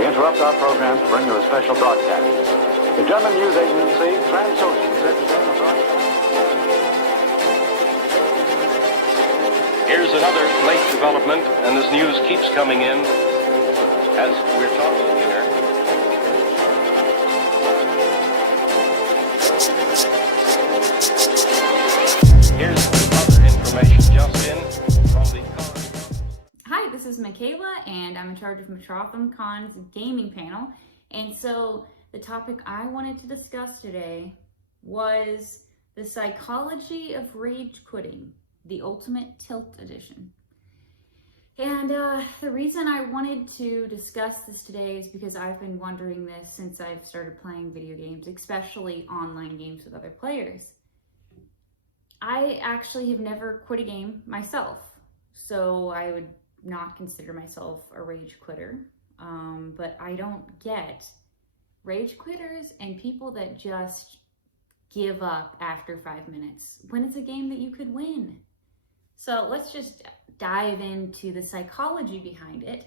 We interrupt our program to bring you a special broadcast. The German news agency, Transocean, said today the broadcast... Here's another late development, and this news keeps coming in as we're talking here. Here's other information just in from the... Hi, this is Michaela, and I'm in charge of Metrotham Con's gaming panel. And so the topic I wanted to discuss today was the psychology of rage quitting, the Ultimate Tilt Edition. And the reason I wanted to discuss this today is because I've been wondering this since I've started playing video games, especially online games with other players. I actually have never quit a game myself, so I would not consider myself a rage quitter, but I don't get rage quitters and people that just give up after 5 minutes when it's a game that you could win. So let's just dive into the psychology behind it.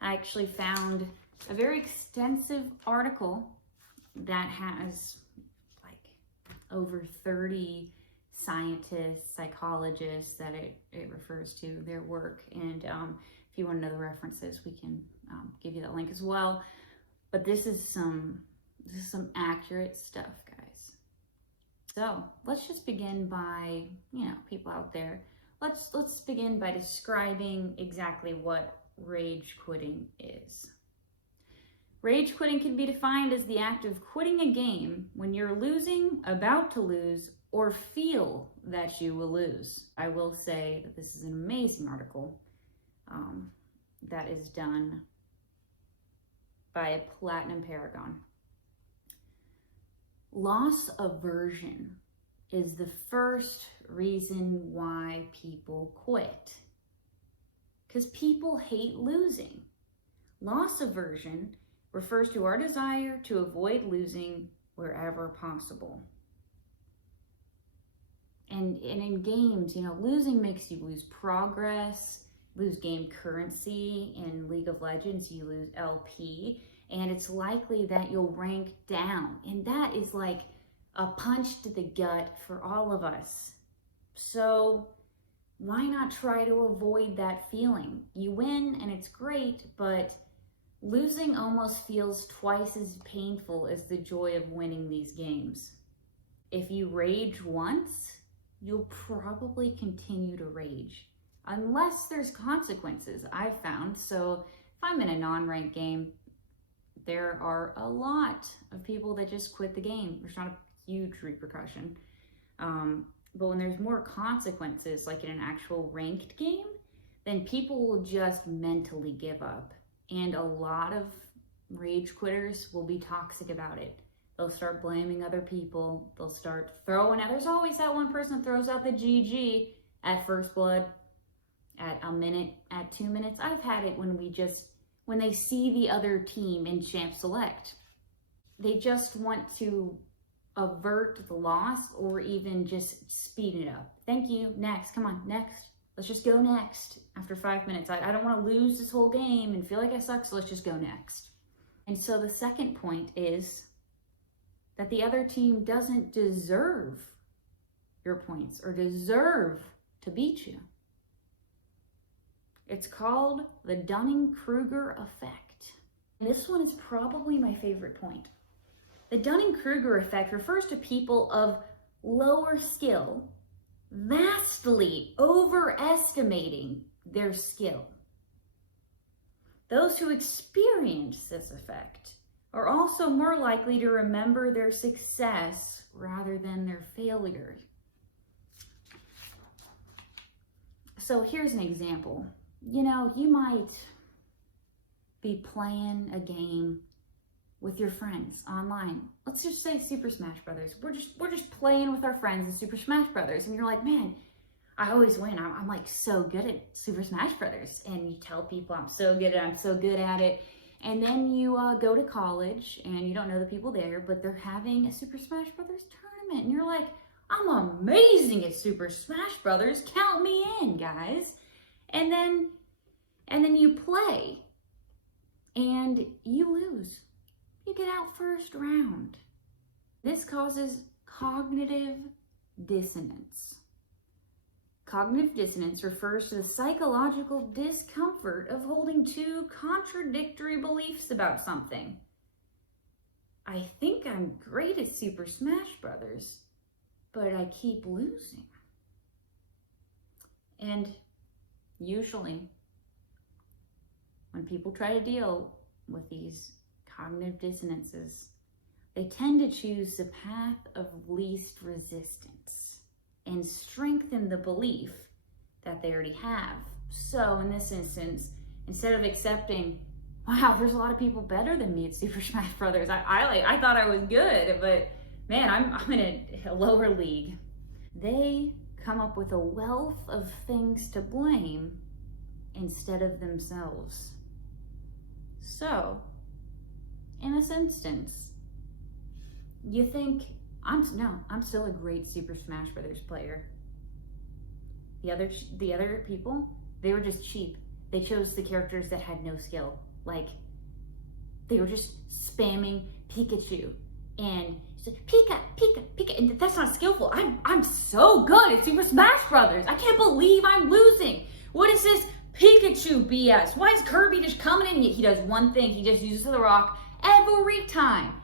I actually found a very extensive article that has like over 30 scientists, psychologists that it refers to their work. And if you want to know the references, we can give you that link as well. But this is some accurate stuff, guys. So let's just begin by, people out there, let's begin by describing exactly what rage quitting is. Rage quitting can be defined as the act of quitting a game when you're losing, about to lose, or feel that you will lose. I will say that this is an amazing article that is done by a platinum paragon. Loss aversion is the first reason why people quit. Because people hate losing. Loss aversion refers to our desire to avoid losing wherever possible. And in games, losing makes you lose progress, lose game currency. In League of Legends, you lose LP, and it's likely that you'll rank down. And that is like a punch to the gut for all of us. So why not try to avoid that feeling? You win and it's great, but losing almost feels twice as painful as the joy of winning these games. If you rage once, you'll probably continue to rage, unless there's consequences, I've found. So if I'm in a non-ranked game, there are a lot of people that just quit the game. There's not a huge repercussion. But when there's more consequences, like in an actual ranked game, then people will just mentally give up. And a lot of rage quitters will be toxic about it. They'll start blaming other people. They'll start throwing out. There's always that one person that throws out the GG at first blood, at a minute, at 2 minutes. I've had it when they see the other team in Champ Select. They just want to avert the loss or even just speed it up. Thank you, next, come on, next. Let's just go next after 5 minutes. I don't want to lose this whole game and feel like I suck, so let's just go next. And so the second point is that the other team doesn't deserve your points or deserve to beat you. It's called the Dunning-Kruger effect. And this one is probably my favorite point. The Dunning-Kruger effect refers to people of lower skill vastly overestimating their skill. Those who experience this effect are also more likely to remember their success rather than their failure. So here's an example. You might be playing a game with your friends online. Let's just say Super Smash Brothers. We're just playing with our friends in Super Smash Brothers, and you're like, man, I always win. I'm like so good at Super Smash Brothers. And you tell people I'm so good at it. And then you go to college and you don't know the people there, but they're having a Super Smash Brothers tournament. And you're like, I'm amazing at Super Smash Brothers. Count me in, guys. And then you play. and you lose. You get out first round. This causes cognitive dissonance. Cognitive dissonance refers to the psychological discomfort of holding two contradictory beliefs about something. I think I'm great at Super Smash Brothers, but I keep losing. And usually, when people try to deal with these cognitive dissonances, they tend to choose the path of least resistance and strengthen the belief that they already have. So in this instance, instead of accepting, wow, there's a lot of people better than me at Super Smash Brothers. I thought I was good, but man, I'm in a lower league. They come up with a wealth of things to blame instead of themselves. So, in this instance, you think, I'm still a great Super Smash Brothers player. The other people, they were just cheap. They chose the characters that had no skill. Like, they were just spamming Pikachu and said, Pika, Pika, Pika, and that's not skillful. I'm so good at Super Smash Brothers. I can't believe I'm losing. What is this Pikachu BS? Why is Kirby just coming in? He does one thing. He just uses the rock every time.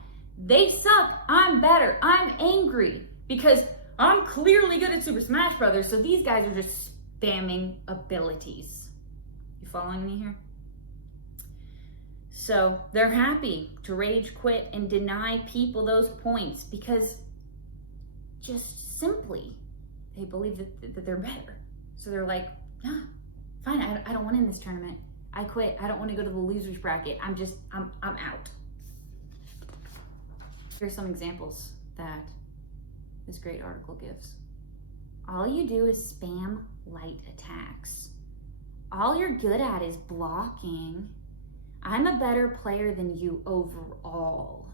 They suck. I'm better. I'm angry because I'm clearly good at Super Smash Brothers. So these guys are just spamming abilities. You following me here? So they're happy to rage quit and deny people those points because just simply they believe that they're better. So they're like, nah, fine, I don't want to in this tournament. I quit. I don't want to go to the losers bracket. I'm out. Here's some examples that this great article gives. All you do is spam light attacks. All you're good at is blocking. I'm a better player than you overall.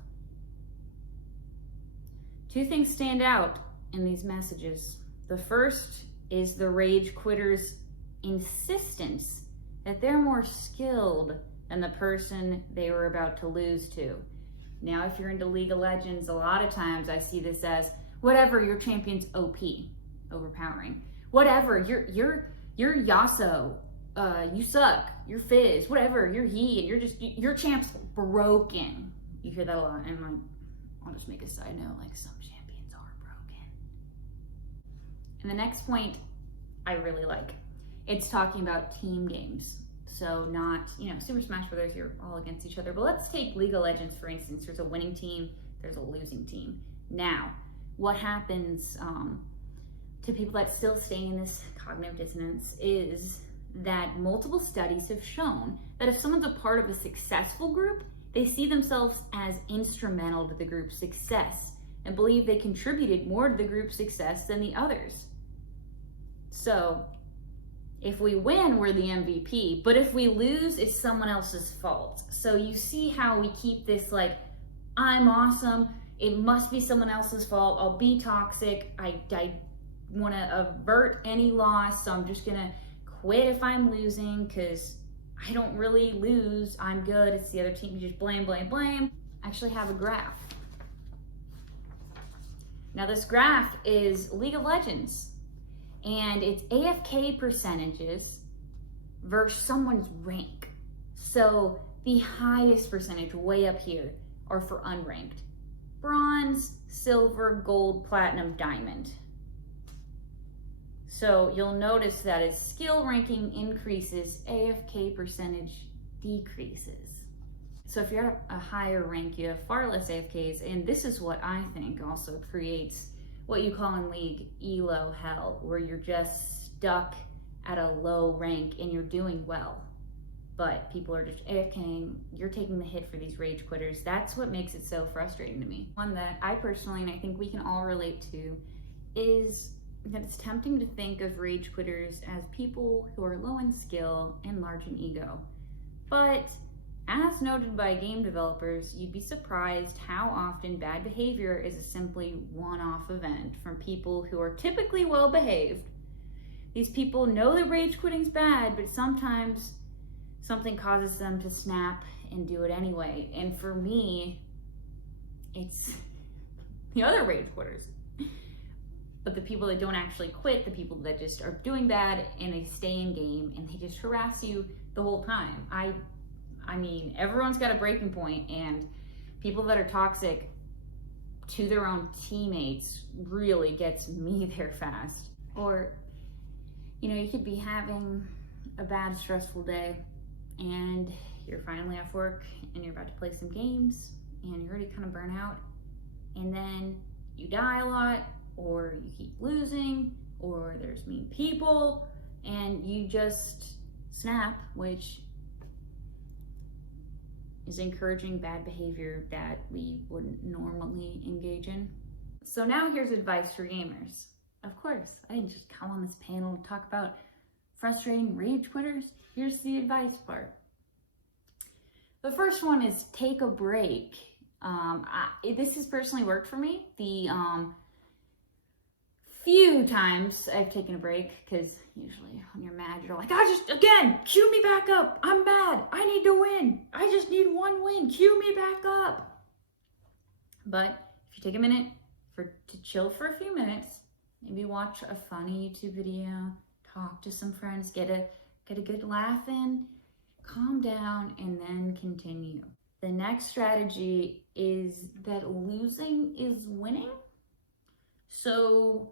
Two things stand out in these messages. The first is the rage quitter's insistence that they're more skilled than the person they were about to lose to. Now, if you're into League of Legends, a lot of times I see this as, whatever, your champion's OP, overpowering. Whatever, you're Yasuo, you suck, you're Fizz, whatever, you're He, and your champ's broken. You hear that a lot, and like, I'll just make a side note, like some champions are broken. And the next point I really like. It's talking about team games. So not, Super Smash Brothers, you're all against each other. But let's take League of Legends, for instance. There's a winning team, there's a losing team. Now, what happens to people that still stay in this cognitive dissonance is that multiple studies have shown that if someone's a part of a successful group, they see themselves as instrumental to the group's success and believe they contributed more to the group's success than the others. So, if we win, we're the MVP, but if we lose, it's someone else's fault. So you see how we keep this like, I'm awesome, it must be someone else's fault, I'll be toxic, I want to avert any loss, so I'm just gonna quit if I'm losing because I don't really lose, I'm good, it's the other team, you just blame, blame, blame. I actually have a graph. Now this graph is League of Legends. And it's AFK percentages versus someone's rank. So the highest percentage way up here are for unranked. Bronze, silver, gold, platinum, diamond. So you'll notice that as skill ranking increases, AFK percentage decreases. So if you're at a higher rank, you have far less AFKs, and this is what I think also creates what you call in League ELO hell, where you're just stuck at a low rank and you're doing well, but people are just AFKing, you're taking the hit for these rage quitters. That's what makes it so frustrating to me. One that I personally, and I think we can all relate to, is that it's tempting to think of rage quitters as people who are low in skill and large in ego. But as noted by game developers, you'd be surprised how often bad behavior is a simply one-off event from people who are typically well-behaved. These people know that rage quitting's bad, but sometimes something causes them to snap and do it anyway. And for me, it's the other rage quitters. But the people that don't actually quit, the people that just are doing bad and they stay in game and they just harass you the whole time. I mean, everyone's got a breaking point, and people that are toxic to their own teammates really gets me there fast. Or, you know, you could be having a bad, stressful day and you're finally off work and you're about to play some games and you're already kind of burnt out, and then you die a lot, or you keep losing, or there's mean people, and you just snap, which is encouraging bad behavior that we wouldn't normally engage in. So now here's advice for gamers. Of course, I didn't just come on this panel to talk about frustrating rage quitters. Here's the advice part. The first one is take a break. This has personally worked for me. The few times I've taken a break, because usually when you're mad, you're like, again, cue me back up. I'm mad. I need to win. I just need one win. Cue me back up. But if you take a minute to chill for a few minutes, maybe watch a funny YouTube video, talk to some friends, get a good laugh in, calm down, and then continue. The next strategy is that losing is winning. So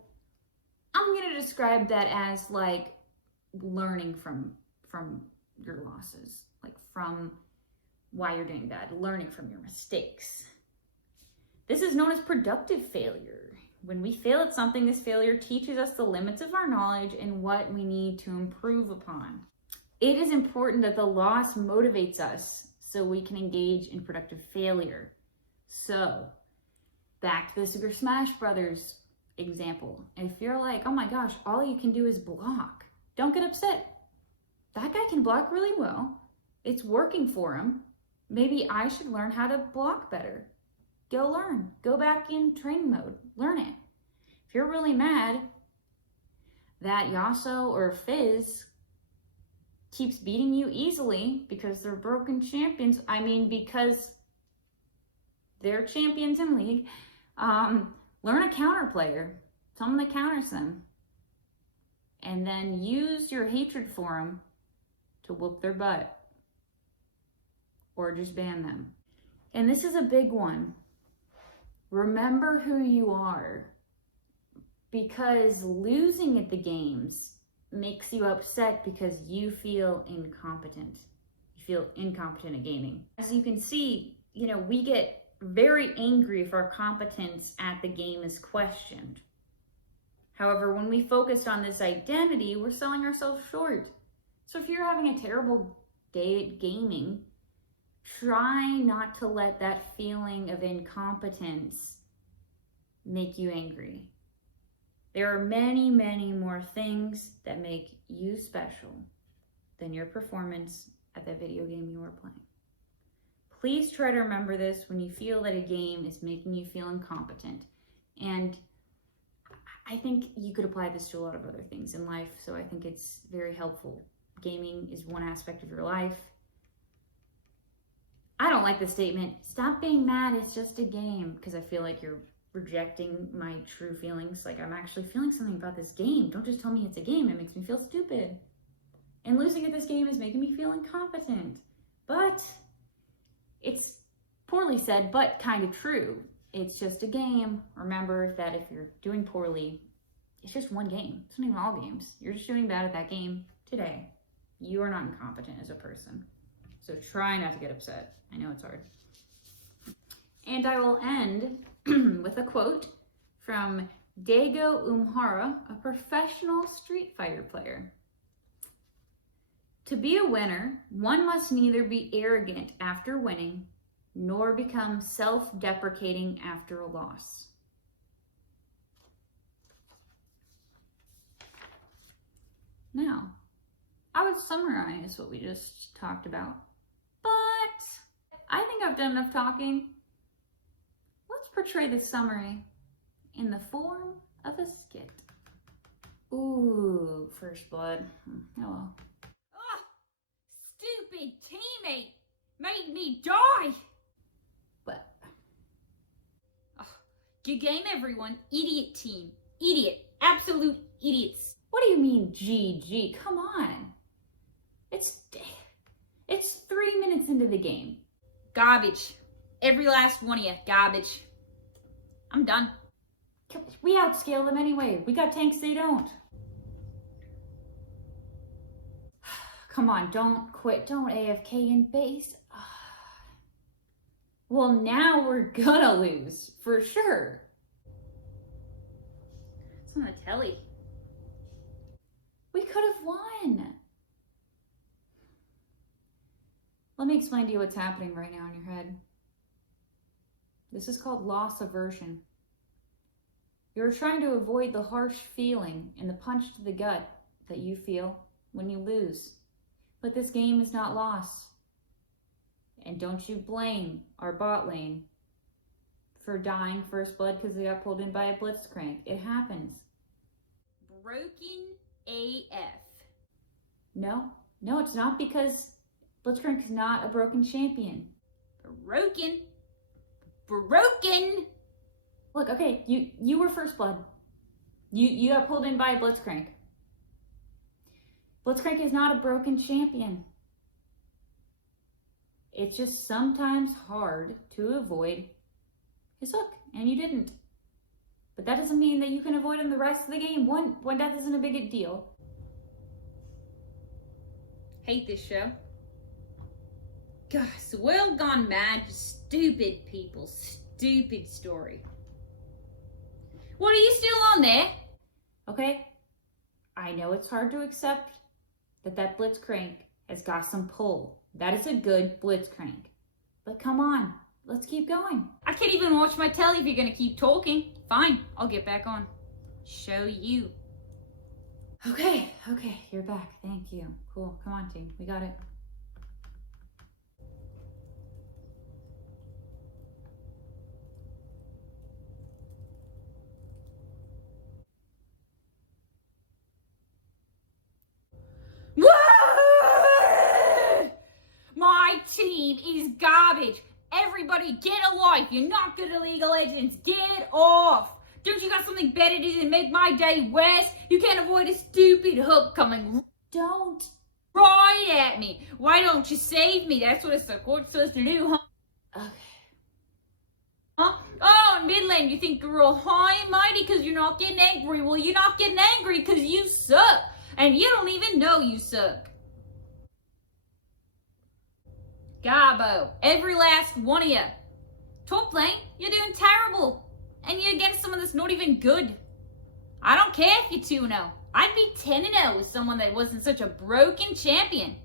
I'm going to describe that as like learning from your losses, like from why you're doing bad, learning from your mistakes. This is known as productive failure. When we fail at something, this failure teaches us the limits of our knowledge and what we need to improve upon. It is important that the loss motivates us so we can engage in productive failure. So, back to the Super Smash Brothers example. If you're like, oh my gosh, all you can do is block, don't get upset. That guy can block really well. It's working for him. Maybe I should learn how to block better. Go learn. Go back in training mode. Learn it. If you're really mad that Yasuo or Fizz keeps beating you easily because they're broken champions, because they're champions in League, learn a counter player, someone that counters them, and then use your hatred for them to whoop their butt, or just ban them. And this is a big one. Remember who you are, because losing at the games makes you upset because you feel incompetent. You feel incompetent at gaming. As you can see, we get very angry if our competence at the game is questioned. However, when we focus on this identity, we're selling ourselves short. So if you're having a terrible day at gaming, try not to let that feeling of incompetence make you angry. There are many, many more things that make you special than your performance at the video game you are playing. Please try to remember this when you feel that a game is making you feel incompetent. And I think you could apply this to a lot of other things in life, so I think it's very helpful. Gaming is one aspect of your life. I don't like the statement, stop being mad, it's just a game, because I feel like you're rejecting my true feelings. Like, I'm actually feeling something about this game. Don't just tell me it's a game, it makes me feel stupid. And losing at this game is making me feel incompetent. But it's poorly said, but kind of true. It's just a game. Remember that if you're doing poorly, it's just one game. It's not even all games. You're just doing bad at that game today. You are not incompetent as a person. So try not to get upset. I know it's hard. And I will end with a quote from Daigo Umehara, a professional Street Fighter player. To be a winner, one must neither be arrogant after winning, nor become self-deprecating after a loss. Now, I would summarize what we just talked about, but I think I've done enough talking. Let's portray this summary in the form of a skit. Ooh, first blood. Oh well. Stupid teammate! Made me die! But... good game, everyone. Idiot team. Idiot. Absolute idiots. What do you mean, GG? Come on. It's 3 minutes into the game. Garbage. Every last one of you. Garbage. I'm done. We outscale them anyway. We got tanks they don't. Come on, don't quit. Don't AFK in base. Well, now we're gonna lose. For sure. It's on the telly. We could have won. Let me explain to you what's happening right now in your head. This is called loss aversion. You're trying to avoid the harsh feeling and the punch to the gut that you feel when you lose. But this game is not lost. And don't you blame our bot lane for dying first blood because they got pulled in by a blitzcrank. It happens. Broken AF. No, it's not, because Blitzcrank is not a broken champion. Broken. Look, okay, you were first blood. You got pulled in by a Blitzcrank. Blitzcrank is not a broken champion. It's just sometimes hard to avoid his hook, and you didn't. But that doesn't mean that you can avoid him the rest of the game. One death isn't a big deal. Hate this show. Gosh, the world gone mad. Stupid people. Stupid story. What, are you still on there? Okay. I know it's hard to accept that Blitzcrank has got some pull. That is a good Blitzcrank. But come on, let's keep going. I can't even watch my telly if you're gonna keep talking. Fine, I'll get back on. Show you. Okay, you're back. Thank you. Cool, come on team, we got it. My team is garbage. Everybody get a life. You're not good at League of Legends. Get it off. Don't you got something better to do than make my day worse? You can't avoid a stupid hook coming. Don't. Right at me. Why don't you save me? That's what a support's supposed to do, huh? Okay. Huh? Oh, in mid lane, you think you're all high and mighty because you're not getting angry. Well, you're not getting angry because you suck. And you don't even know you suck. Garbo, every last one of you. Top lane, you're doing terrible. And you're against someone that's not even good. I don't care if you're 2-0. I'd be 10-0 with someone that wasn't such a broken champion.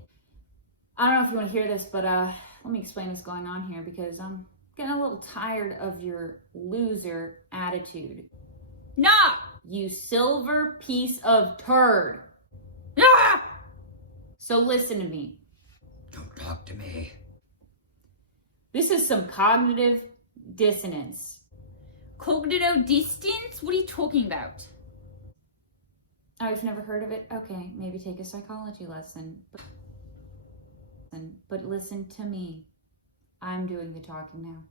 I don't know if you want to hear this, but let me explain what's going on here, because I'm getting a little tired of your loser attitude. Nah! You silver piece of turd. Ah! So listen to me. Don't talk to me. This is some cognitive dissonance. Cognitive distance? What are you talking about? I've never heard of it. Okay, maybe take a psychology lesson. But listen to me. I'm doing the talking now.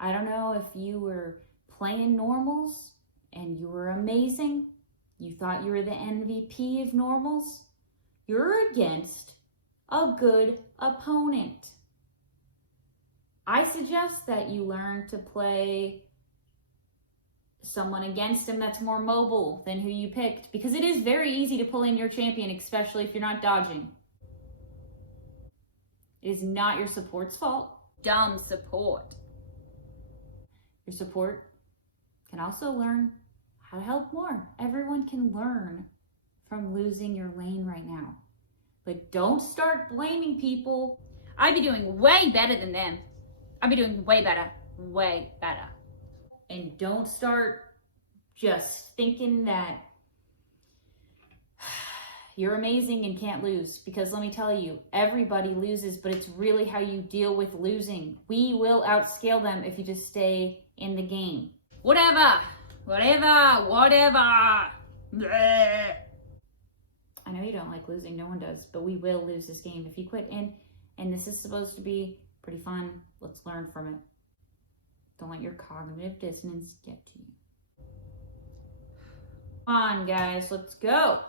I don't know if you were playing normals and you were amazing. You thought you were the MVP of normals. You're against a good opponent. I suggest that you learn to play someone against him that's more mobile than who you picked, because it is very easy to pull in your champion, especially if you're not dodging. It is not your support's fault. Dumb support. Your support can also learn how to help more. Everyone can learn from losing your lane right now. But don't start blaming people. I'd be doing way better than them. I'd be doing way better. Way better. And don't start just thinking that you're amazing and can't lose. Because let me tell you, everybody loses, but it's really how you deal with losing. We will outscale them if you just stay in the game. Whatever. Bleh. I I know you don't like losing, no one does, but we will lose this game if you quit. And this is supposed to be pretty fun. Let's learn from it. Don't let your cognitive dissonance get to you. Come on, guys, let's go.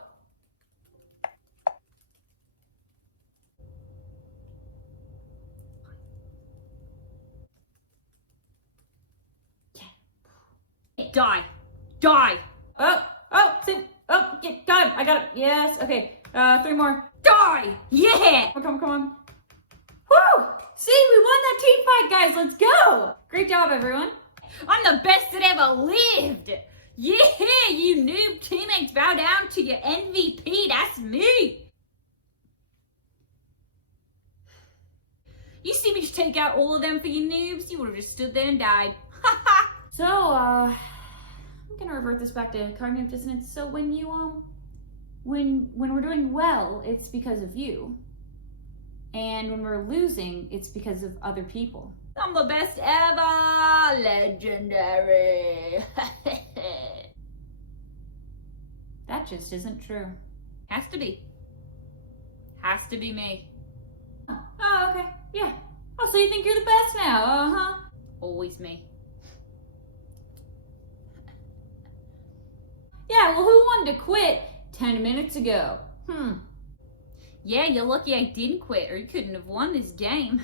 Yeah. Die. Die. Got him. I got it. Yes. Okay. 3 more. Die. Yeah. Come on. Woo! See, we won that team fight, guys. Let's go. Great job, everyone. I'm the best that ever lived. Yeah, you noob teammates, bow down to your MVP. That's me. You see me just take out all of them for you noobs? You would have just stood there and died. So, I'm gonna revert this back to cognitive dissonance. So when you, when we're doing well, it's because of you. And when we're losing, it's because of other people. I'm the best ever! Legendary! That just isn't true. Has to be. Has to be me. Oh, okay. Yeah. Oh, so you think you're the best now, uh-huh. Always me. Yeah, well, who wanted to quit 10 minutes ago? Yeah, you're lucky I didn't quit, or you couldn't have won this game.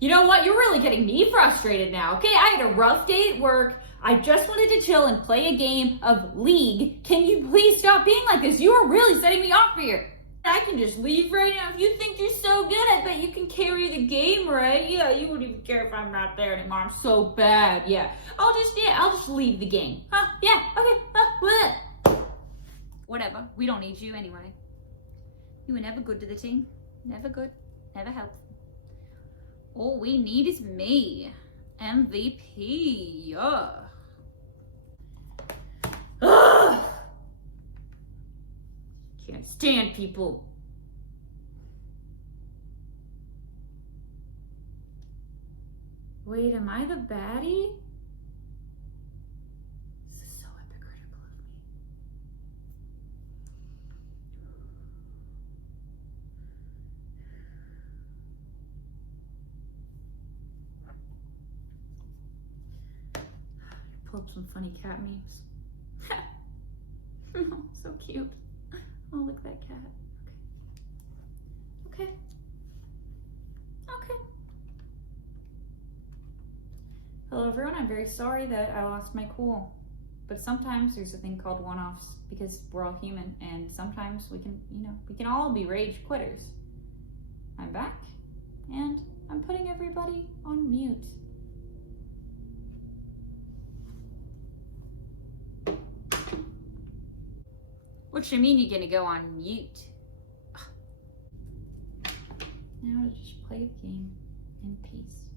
You know what? You're really getting me frustrated now, okay? I had a rough day at work. I just wanted to chill and play a game of League. Can you please stop being like this? You are really setting me off here. I can just leave right now. If you think you're so good, I bet you can carry the game, right? Yeah, you wouldn't even care if I'm not there anymore. I'm so bad. Yeah. I'll just leave the game. Huh? Yeah. Okay. Whatever. We don't need you anyway. You were never good to the team. Never good. Never helpful. All we need is me. MVP. Yeah. Ugh. Can't stand people. Wait, am I the baddie? This is so hypocritical of me. Pull up some funny cat memes. Oh, so cute. Oh, look at that cat. Okay. Hello, everyone. I'm very sorry that I lost my cool. But sometimes there's a thing called one-offs because we're all human, and sometimes we can all be rage quitters. I'm back, and I'm putting everybody on mute. What you mean you're gonna go on mute? Now I'll just play a game in peace.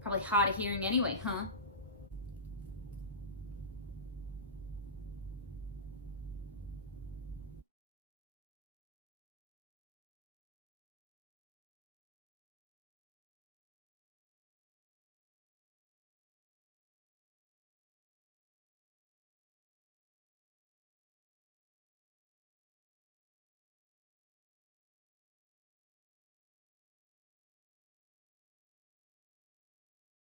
Probably hard of hearing anyway, huh?